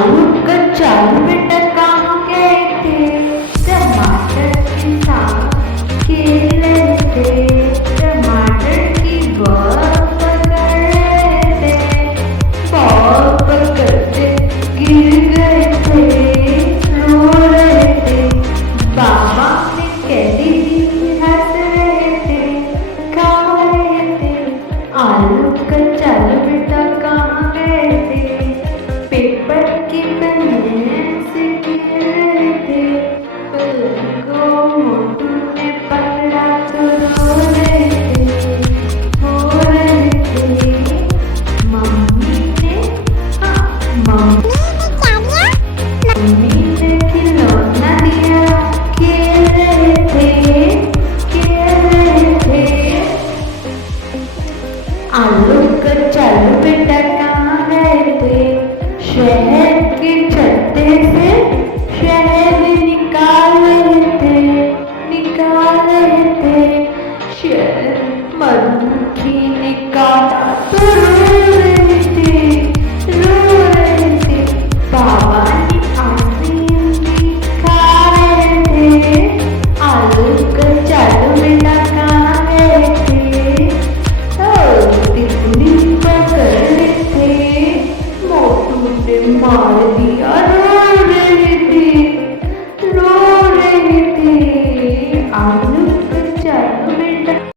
आलू कच्चा बेटा कहाँ गए थे? टमाटर के साथ खेल रहे थे, टमाटर की बॉल पकड़ रहे थे, बॉल पकड़ते गिर गए थे, रो रहे थे, पापा ने कहती थी, हंस रहे थे, खा रहे थे। आलू कच्चा बेटा कहाँ गए थे? पेपर की पेन से खेल रहे थे, पेन को मोटू ने पकड़ा तो रो रहे थे, हो रहे थे। मम्मी ने हाँ मम्मी ने खिलौना दिया, खेल रहे थे, खेल रहे थे। आलू कच्चा बेटा